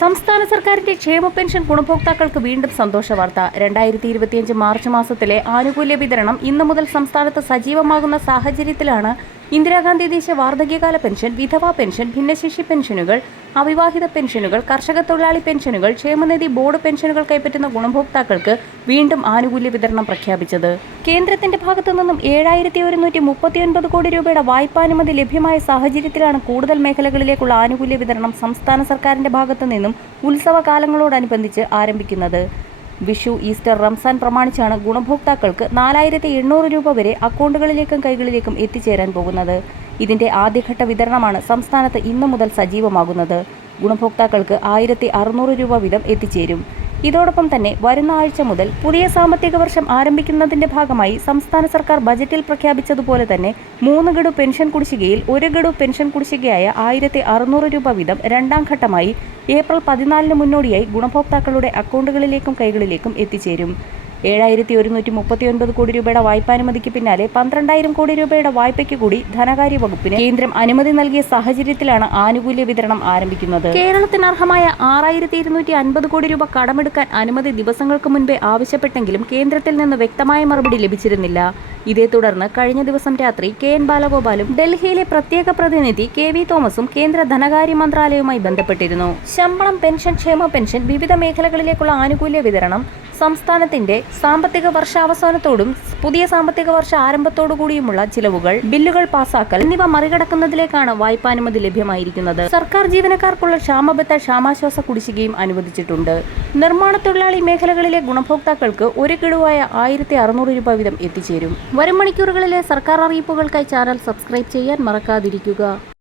സംസ്ഥാന സർക്കാരിന്റെ ക്ഷേമ പെൻഷൻ ഗുണഭോക്താക്കൾക്ക് വീണ്ടും സന്തോഷ വാർത്ത. രണ്ടായിരത്തി ഇരുപത്തിയഞ്ച് മാർച്ച് മാസത്തിലെ ആനുകൂല്യ വിതരണം ഇന്നു മുതൽ സംസ്ഥാനത്ത് സജീവമാകുന്ന സാഹചര്യത്തിലാണ് ഇന്ദിരാഗാന്ധി ദേശീയ വാർദ്ധക്യകാല പെൻഷൻ വിധവാ പെൻഷൻ ഭിന്നശേഷി പെൻഷനുകൾ അവിവാഹിത പെൻഷനുകൾ കർഷക തൊഴിലാളി പെൻഷനുകൾ ക്ഷേമനിധി ബോർഡ് പെൻഷനുകൾ കൈപ്പറ്റുന്ന ഗുണഭോക്താക്കൾക്ക് വീണ്ടും ആനുകൂല്യ വിതരണം പ്രഖ്യാപിച്ചത്. കേന്ദ്രത്തിന്റെ ഭാഗത്തു നിന്നും ഏഴായിരത്തി ഒരുന്നൂറ്റി മുപ്പത്തിയൊൻപത് കോടി രൂപയുടെ വായ്പാനുമതി ലഭ്യമായ സാഹചര്യത്തിലാണ് കൂടുതൽ മേഖലകളിലേക്കുള്ള ആനുകൂല്യ വിതരണം സംസ്ഥാന സർക്കാരിന്റെ ഭാഗത്തു നിന്നും ഉത്സവകാലങ്ങളോടനുബന്ധിച്ച് ആരംഭിക്കുന്നത്. വിഷു ഈസ്റ്റർ റംസാൻ പ്രമാണിച്ചാണ് ഗുണഭോക്താക്കൾക്ക് നാലായിരത്തി എണ്ണൂറ് രൂപ വരെ അക്കൗണ്ടുകളിലേക്കും കൈകളിലേക്കും എത്തിച്ചേരാൻ പോകുന്നത്. ഇതിന്റെ ആദ്യഘട്ട വിതരണമാണ് സംസ്ഥാനത്ത് ഇന്നു മുതൽ സജീവമാകുന്നത്. ഗുണഭോക്താക്കൾക്ക് ആയിരത്തി അറുന്നൂറ് രൂപ വീതം എത്തിച്ചേരും. ഇതോടൊപ്പം തന്നെ വരുന്ന ആഴ്ച മുതൽ പുതിയ സാമ്പത്തിക വർഷം ആരംഭിക്കുന്നതിന്റെ ഭാഗമായി സംസ്ഥാന സർക്കാർ ബജറ്റിൽ പ്രഖ്യാപിച്ചതുപോലെ തന്നെ മൂന്ന് ഗഡു പെൻഷൻ കുടിശ്ശികയിൽ ഒരു ഗഡു പെൻഷൻ കുടിശ്ശികയായ ആയിരത്തി അറുന്നൂറ് രൂപ വീതം രണ്ടാം ഘട്ടമായി ഏപ്രിൽ പതിനാലിന് മുന്നോടിയായി ഗുണഭോക്താക്കളുടെ അക്കൗണ്ടുകളിലേക്കും കൈകളിലേക്കും എത്തിച്ചേരും. ഏഴായിരത്തി ഒരുന്നൂറ്റി മുപ്പത്തി ഒൻപത് കോടി രൂപയുടെ വായ്പാനുമതിക്ക് പിന്നാലെ പന്ത്രണ്ടായിരം കോടി രൂപയുടെ വായ്പയ്ക്ക് കൂടി ധനകാര്യ വകുപ്പിന് കേന്ദ്രം അനുമതി നൽകിയ സാഹചര്യത്തിലാണ് ആനുകൂല്യ വിതരണം ആരംഭിക്കുന്നത്. കേരളത്തിന് അർഹമായ ആറായിരത്തി ഇരുന്നൂറ്റി അൻപത് കോടി രൂപ കടമെടുക്കാൻ അനുമതി ദിവസങ്ങൾക്ക് മുൻപേ ആവശ്യപ്പെട്ടെങ്കിലും കേന്ദ്രത്തിൽ നിന്ന് വ്യക്തമായ മറുപടി ലഭിച്ചിരുന്നില്ല. ഇതേ തുടർന്ന് കഴിഞ്ഞ ദിവസം രാത്രി കെ എൻ ബാലഗോപാലും ഡൽഹിയിലെ പ്രത്യേക പ്രതിനിധി കെ വി തോമസും കേന്ദ്ര ധനകാര്യ മന്ത്രാലയവുമായി ബന്ധപ്പെട്ടിരുന്നു. ശമ്പളം പെൻഷൻ ക്ഷേമ പെൻഷൻ വിവിധ മേഖലകളിലേക്കുള്ള ആനുകൂല്യ വിതരണം സംസ്ഥാനത്തിന്റെ സാമ്പത്തിക വർഷാവസാനത്തോടും പുതിയ സാമ്പത്തിക വർഷ ആരംഭത്തോടു കൂടിയുമുള്ള ചിലവുകൾ ബില്ലുകൾ പാസാക്കൽ എന്നിവ മറികടക്കുന്നതിലേക്കാണ് വായ്പാനുമതി ലഭ്യമായിരിക്കുന്നത്. സർക്കാർ ജീവനക്കാർക്കുള്ള ക്ഷാമബത്ത ക്ഷാമാശ്വാസ കുടിശ്ശികയും അനുവദിച്ചിട്ടുണ്ട്. നിർമ്മാണ തൊഴിലാളി മേഖലകളിലെ ഗുണഭോക്താക്കൾക്ക് ഒരു കിടുവായ ആയിരത്തി അറുന്നൂറ് രൂപ വീതം എത്തിച്ചേരും. വരും മണിക്കൂറുകളിലെ സർക്കാർ അറിയിപ്പുകൾക്കായി ചാനൽ സബ്സ്ക്രൈബ് ചെയ്യാൻ മറക്കാതിരിക്കുക.